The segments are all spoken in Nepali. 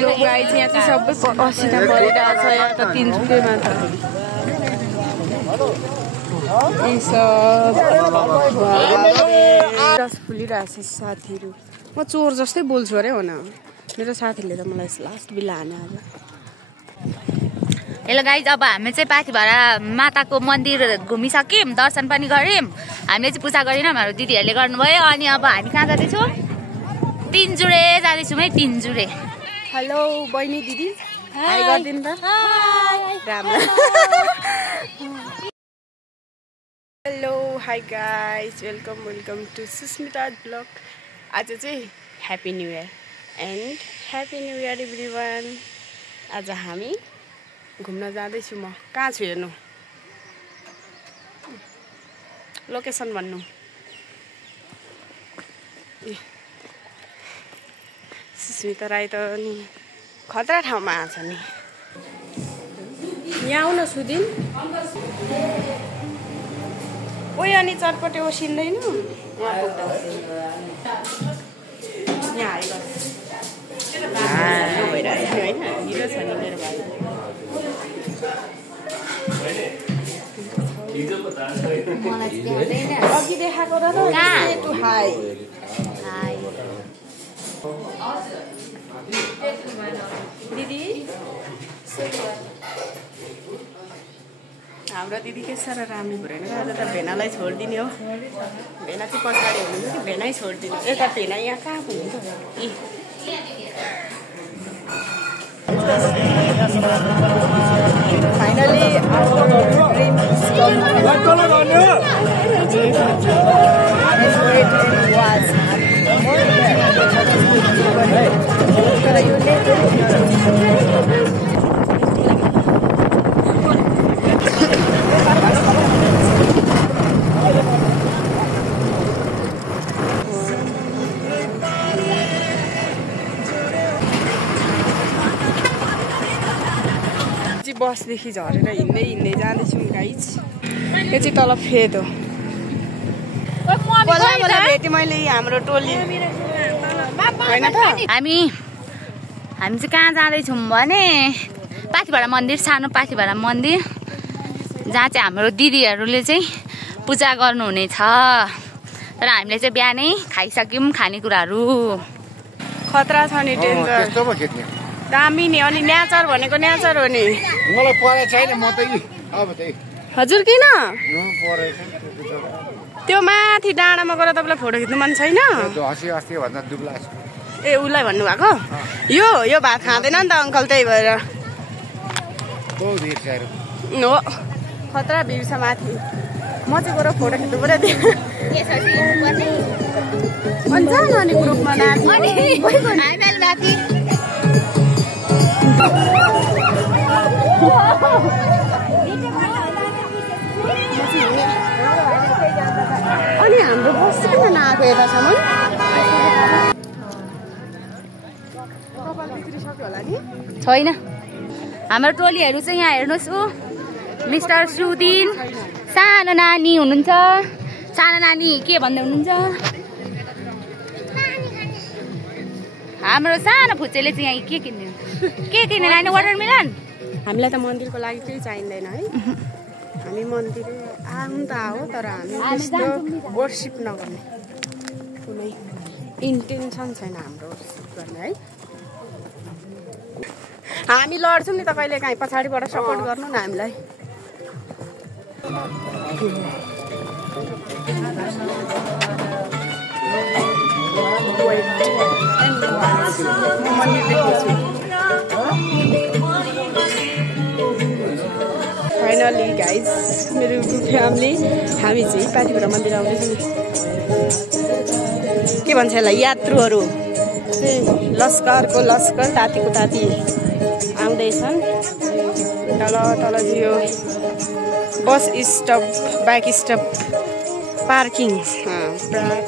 हेलो गाइस, यहाँ चाहिँ सबै असिना परिरहेको छ। यहाँ त 3 जुलेमा त फुलिरहेछ साथीहरू। म चोर जस्तै बोल्छु अरे हो न। मेरो साथीले त मलाई लास्ट बिल हाने आज। हेलो गाइज, अब हामी चाहिँ पाथिभरा माताको मन्दिर घुमिसक्यौँ, दर्शन पनि गऱ्यौँ। हामीले चाहिँ पूजा गरेनौँ, हाम्रो दिदीहरूले गर्नुभयो। अनि अब हामी कहाँ जाँदैछौँ? 3 जुरे जाँदैछौँ है, 3 जुरे। हेलो बहिनी दिदी, हाई गरिदिनु त। राम्रो। Hello hi guys, welcome to Susmita blog. आज चाहिँ happy new year and happy new year everyone. आज हामी घुम्न जाँदैछु। म कहाँ छु हेर्नु, लोकेसन भन्नु। सुस्मिता राई त नि खतरा ठाउँमा आछ नि। यहाँ आउन सुदिन। ओइ अनि चटपटे ओसिन्दैन यहाँ आइगयो भइरहेको थियो होइन। हिरो छ नि मेरो भाइ। अघि देखाएको र टु हाई दिदी। हाम्रो दिदी के साह्रो राम्रो भएन। आज त भेनालाई छोडिदिने हो। भेना चाहिँ पछाडि हुनुहुन्छ कि भेनै छोडिदिनु। यता भेना यहाँ कहाँ हुनुहुन्छ? फाइनली बसदेखि झरेर हिँड्दै जाँदैछौँ गाइज। यो चाहिँ तल फेद हो। मलाई भेटेँ मैले हाम्रो टोली होइन त। हामी चाहिँ कहाँ जाँदैछौँ भने पाथिभरा मन्दिर, सानो पाथिभरा मन्दिर, जहाँ चाहिँ हाम्रो दिदीहरूले चाहिँ पूजा गर्नुहुनेछ। तर हामीले चाहिँ बिहानै खाइसक्यौँ खानेकुराहरू। खतरा छ नि, डेन्जर दामी नि। अनि न्याचर भनेको न्याचर हो नि। मलाई परे छैन, म त अब त्यही। हजुर किन? त्यो माथि डाँडामा गएर तपाईँलाई फोटो खिच्नु मन छैन? ए उसलाई भन्नुभएको? यो भात खाँदैन नि त अङ्कल, त्यही भएर हो। खतरा भिउ छ माथि। म चाहिँ गएर फोटो खिच्नु पऱ्यो त्यहाँ। अनि जानु अनि ग्रुपमा अनि हाम्रो बस किन नआएको यतासम्म? छैन। हाम्रो टोलीहरू चाहिँ यहाँ हेर्नुहोस्। मिस्टर सुदिन, सानो नानी हुनुहुन्छ। सानो नानी के भन्दै हुनुहुन्छ? हाम्रो सानो फुच्चेले चाहिँ यहाँ के किन्ने नानी? वाटरमेलन। हामीलाई त मन्दिरको लागि केही चाहिँदैन है। हामी मन्दिर आउनु त आओ, तर हामी त्यस्तो वर्सिप नगर्ने कुनै इन्टेन्सन छैन हाम्रो वर्सिप गर्ने है। हामी लड्छौँ नि त कहिले काहीँ, पछाडिबाट सपोर्ट गर्नु न हामीलाई। फाइनली गाइज, मेरो फ्यामिली हामी चाहिँ पाथिभरा मन्दिर आउँदैछौँ। के भन्छ यसलाई, यात्रुहरू लस्करको लस्कर, तातीको ताती आउँदैछन्। तल चाहिँ यो bus stop, bike stop, parking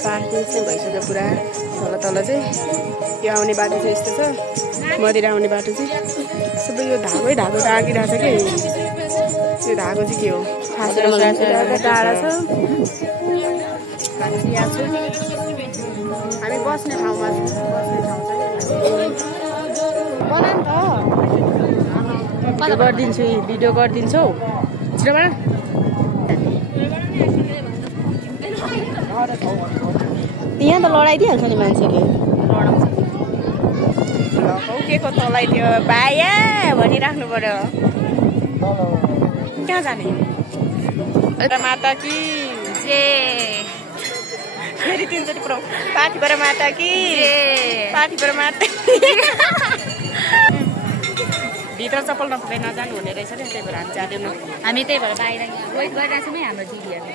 parking चाहिँ भइसक्यो पुरा। तल चाहिँ यो आउने बाटो चाहिँ यस्तो छ। मन्दिर आउने बाटो चाहिँ सबै यो धागो त आगिरहेको छ कि। यो धागो चाहिँ के हो टाढा छ। हामी बस्ने ठाउँमा छौँ। बस्ने ठाउँ चाहिँ बना नि त गरिदिन्छु भिडियो गरिदिन्छु छिटो बना यहाँ त लडाइदिइहाल्छ नि मान्छेले के को तलाइदियो बाया भनिराख्नु पर्यो कहाँ जाने माता कि फेरि तिनचोटि पुऱ्याउ पाठीबाट माता कि पाठीबाट माता भित्र चप्पल नफुकाइ नजानु हुने रहेछ नि त्यही भएर हामी जाँदैनौँ हामी त्यही भएर बाहिर वेट गरिरहेको छौँ है हाम्रो दिदीहरू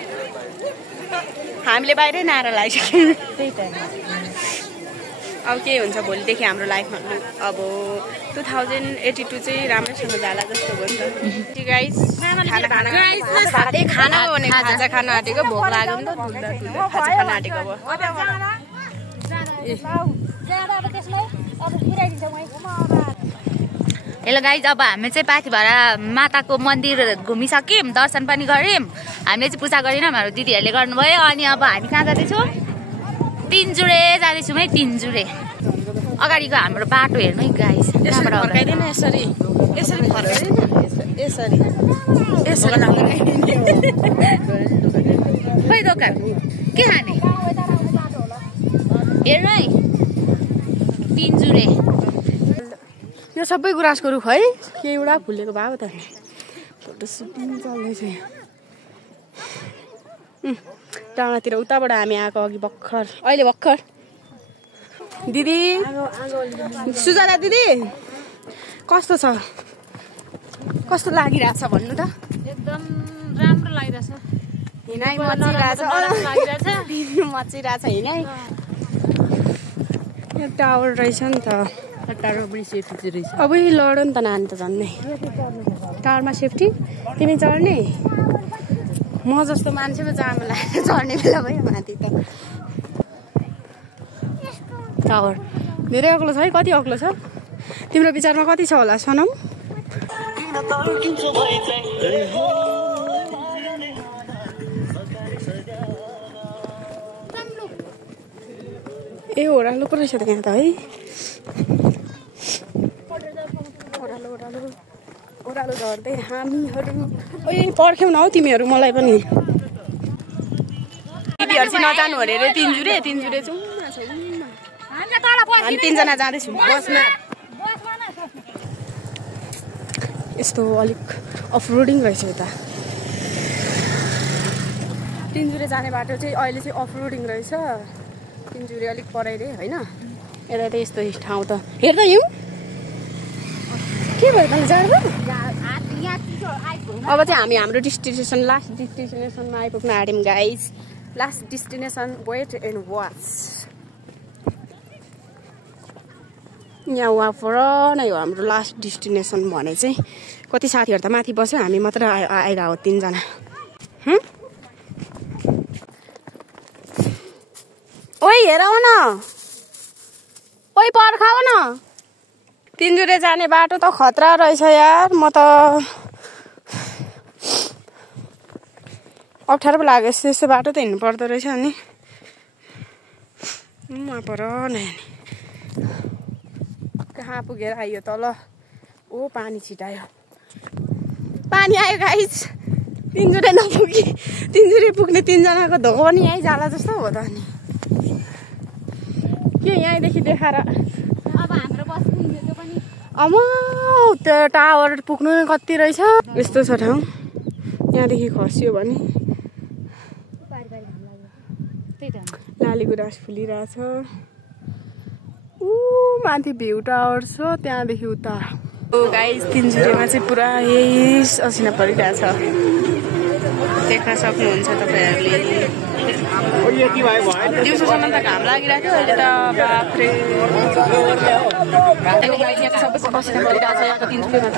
हामीले बाहिरै नारा लगाइसक्यौँ त्यही त अब के हुन्छ भोलिदेखि हाम्रो लाइफमा अब 2082 चाहिँ राम्रैसँग जाला जस्तो भयो नि त गाइस खाना भने खाजा खान आँटेको भोक लाग्यो नि त खाजा खान आँटेको भयो हेलो गाइज अब हामी चाहिँ पाथिभाडा माताको मन्दिर घुमिसक्यौँ दर्शन पनि गऱ्यौँ हामीले चाहिँ पूजा गरेनौँ हाम्रो दिदीहरूले गर्नुभयो अनि अब हामी कहाँ जाँदैछौँ तिनजुरे जाँदैछौँ है तिनजुरे अगाडिको हाम्रो बाटो हेर्नु है गाइज फर्काइदिन यसरी यसरी फर्काइदिन यसरी यसरी खै दोकान के खाने हेर्नु है तिनजुरे यो सबै गुराँसको रुख है के एउटा फुलेको भएको त फोटो सुटिङ चल्दैछ टाढातिर उताबाट हामी आएको अघि भर्खर अहिले भर्खर दिदी सुजाता दिदी कस्तो छ कस्तो लागिरहेछ भन्नु त एकदम राम्रो लागिरहेछ हिँडाइ मचिरहेछ हिँडाइ यो टावर रहेछ नि त अब लड नि त नानी त झन्नै टावरमा सेफ्टी तिमी चढ्ने म जस्तो मान्छे पो जाम लागेर चढ्ने बेला भयो माथि त टावर धेरै अग्लो छ है कति अग्लो छ तिम्रो विचारमा कति छ होला सनम ए ओह्रालो पो रहेछ त यहाँ त है ओह्रालो झर्दै हामीहरू ओइ पर्ख्यौ न हौ तिमीहरू मलाई पनि दिदीहरू चाहिँ नजानु अरे रे तिनजुरे जाउँ हामी तिनजना जाँदैछौँ बसमा यस्तो अलिक अफरोडिङ रहेछ यता तिनजुरे जाने बाटो चाहिँ अहिले चाहिँ अफरोडिङ रहेछ तिनजुरे अलिक परै रे होइन यता त यस्तो ठाउँ त हेर्दा हिउँ के भयो तँले जाँदा अब चाहिँ हामी हाम्रो डेस्टिनेसन लास्ट डेस्टिनेसनमा आइपुग्न आँट्यौँ guys last destination wait and watch यहाँ वहाँ पर नै हो हाम्रो लास्ट डेस्टिनेसन भने चाहिँ कति साथीहरू त माथि बस्यो हामी मात्र आइरहेको तिनजना ओइ हेर न ओइ पर्खाऊ न तिनजुरे जाने बाटो त खतरा रहेछ यार म त अप्ठ्यारो पो लाग्यो यस्तो यस्तो बाटो त हिँड्नु पर्दो रहेछ अनि वहाँ पर नै कहाँ पुगेर आयो तल ओ पानी छिटायो पानी आयो गाइस तिनजुरे नपुगी तिनजुरे पुग्ने तिनजनाको धोको पनि यहीँ जाला जस्तो हो त अनि के यहीँदेखि देखाएर अब हाम्रो बस पुग्यो पनि त्यो टावर पुग्नु कति रहेछ यस्तो छ ठाउँ यहाँदेखि खस्यो भने लाली गुराँस फुलिरहेछ माथि भ्यू टावर छ त्यहाँदेखि उता गाइस तिनजुरेमा चाहिँ पुरा यही असिना परिरहेछ देख्न सक्नुहुन्छ तपाईँहरूले दिउँसोसम्म त घाम लागिरहेको थियो अहिले त बाफ्रे सबै असिना परिरहेछ यहाँको तिनजुरेमा त